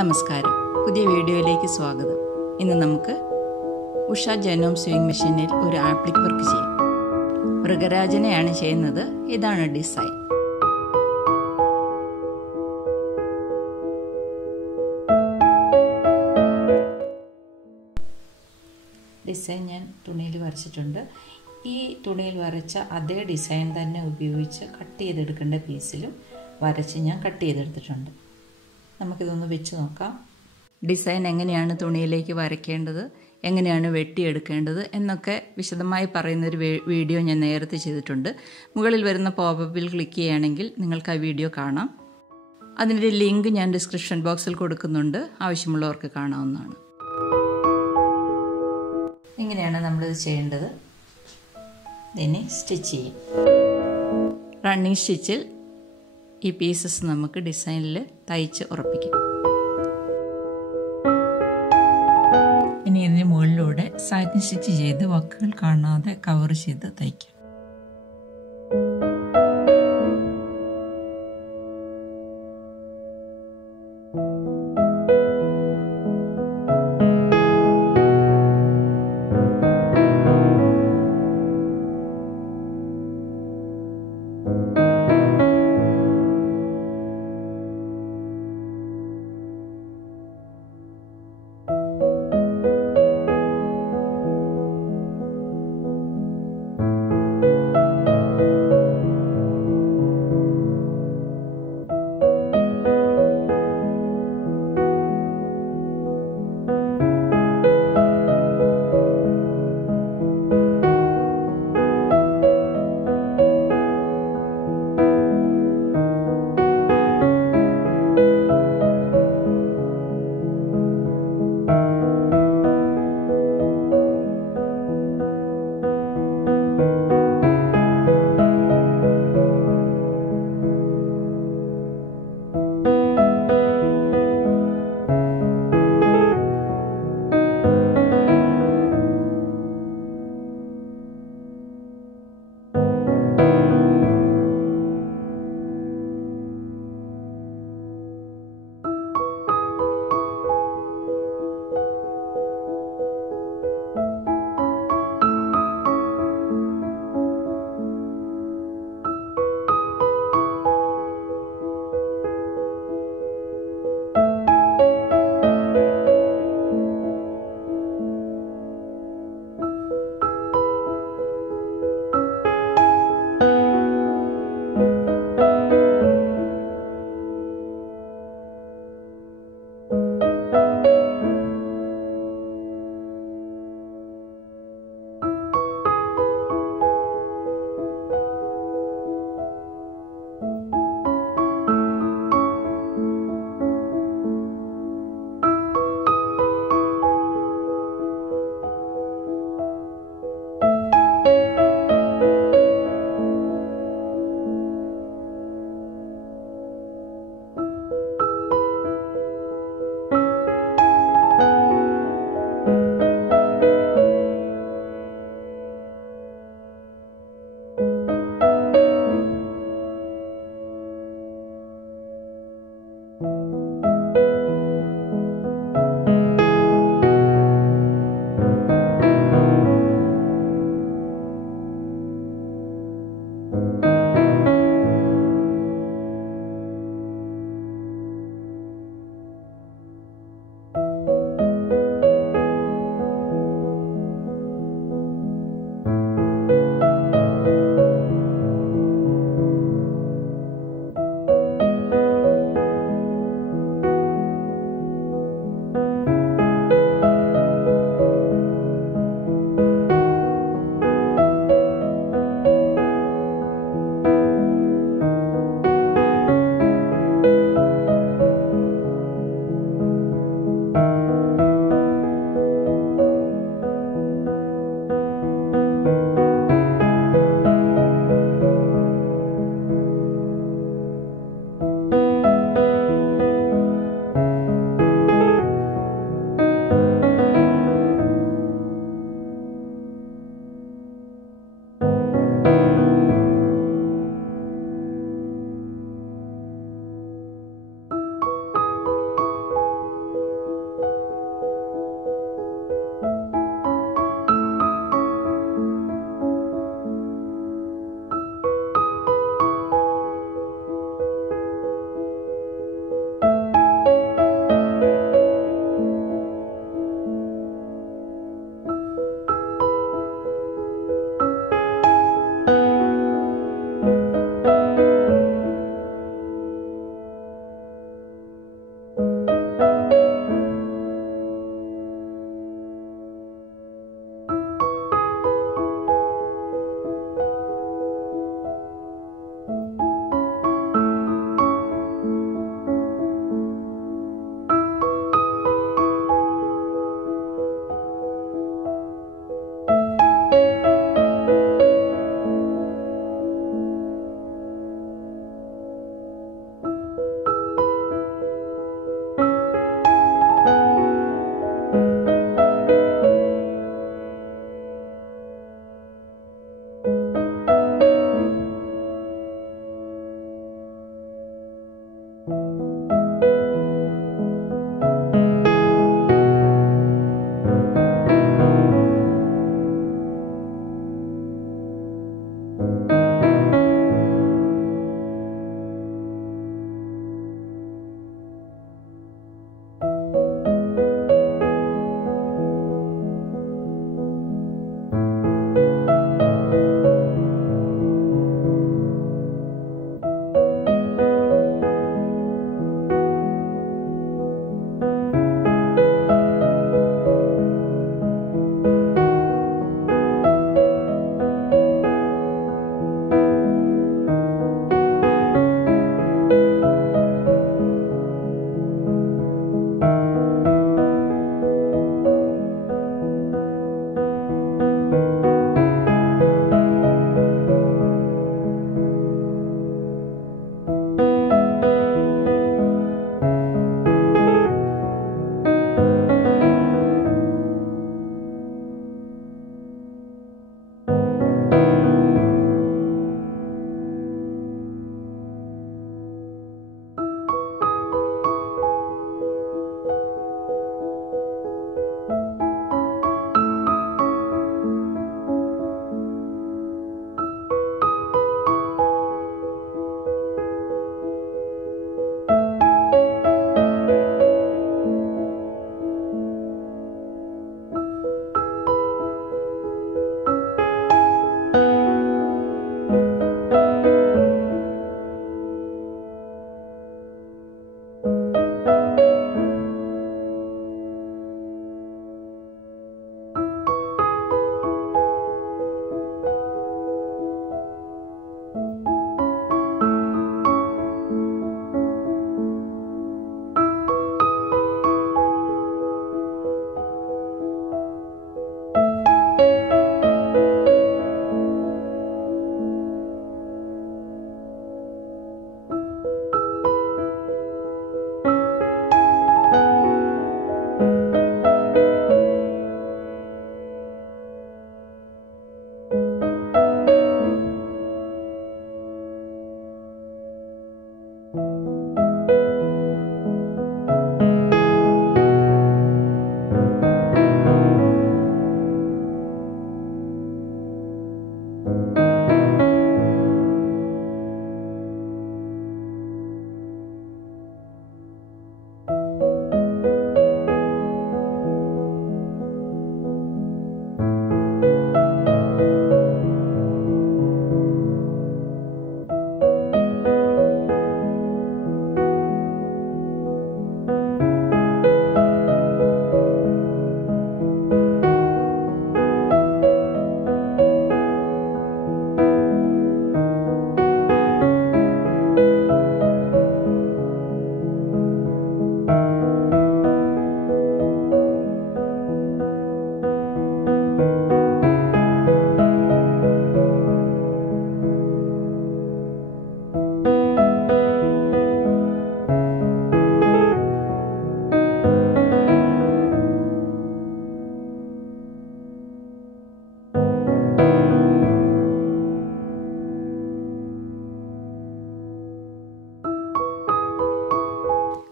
നമസ്കാരം. പുതിയ വീഡിയോയിലേക്ക് സ്വാഗതം. ഇന്ന് നമുക്ക് ഉഷ ജനോം സ്വിംഗ് മെഷീനിൽ ഒരു ആപ്ലിക് വർക്ക് ചെയ്യാം. മൃഗരാജനെയാണ് ചെയ്യുന്നത്. ഇതാണ് ഡിസൈൻ. ഡിസൈൻ ഞാൻ തുണിയിൽ വരച്ചിട്ടുണ്ട്. ഈ തുണിയിൽ വരച്ച അതേ ഡിസൈൻ തന്നെ ഉപയോഗിച്ച് കട്ട് ചെയ്തെടുക്കേണ്ട പീസിലും വരച്ച് ഞാൻ കട്ട് ചെയ്തെടുത്തിട്ടുണ്ട്. നമുക്കിതൊന്ന് വെച്ച് നോക്കാം. ഡിസൈൻ എങ്ങനെയാണ് തുണിയിലേക്ക് വരയ്ക്കേണ്ടത്, എങ്ങനെയാണ് വെട്ടിയെടുക്കേണ്ടത് എന്നൊക്കെ വിശദമായി പറയുന്നൊരു വീഡിയോ ഞാൻ നേരത്തെ ചെയ്തിട്ടുണ്ട്. മുകളിൽ വരുന്ന പോപ്പപ്പിൽ ക്ലിക്ക് ചെയ്യുകയാണെങ്കിൽ നിങ്ങൾക്ക് ആ വീഡിയോ കാണാം. അതിൻ്റെ ലിങ്ക് ഞാൻ ഡിസ്ക്രിപ്ഷൻ ബോക്സിൽ കൊടുക്കുന്നുണ്ട്. ആവശ്യമുള്ളവർക്ക് കാണാവുന്നതാണ്. ഇങ്ങനെയാണ് നമ്മളിത് ചെയ്യേണ്ടത്. ഇനി സ്റ്റിച്ച് ചെയ്യും. റണ്ണിങ് സ്റ്റിച്ചിൽ ഈ പീസസ് നമുക്ക് ഡിസൈനിൽ തയ്ച്ച് ഉറപ്പിക്കാം. ഇനി ഇതിന് മുകളിലൂടെ സാറ്റിൻ സ്റ്റിച്ച് ചെയ്ത് വക്കുകൾ കാണാതെ കവർ ചെയ്ത് തയ്ക്കാം.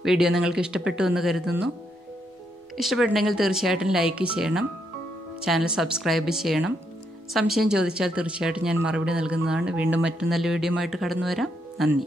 വീഡിയോ നിങ്ങൾക്ക് ഇഷ്ടപ്പെട്ടു എന്ന് കരുതുന്നു. ഇഷ്ടപ്പെട്ടെങ്കിൽ തീർച്ചയായിട്ടും ലൈക്ക് ചെയ്യണം, ചാനൽ സബ്സ്ക്രൈബ് ചെയ്യണം. സംശയം ചോദിച്ചാൽ തീർച്ചയായിട്ടും ഞാൻ മറുപടി നൽകുന്നതാണ്. വീണ്ടും മറ്റു നല്ല വീഡിയോ ആയിട്ട് കടന്നു വരാം. നന്ദി.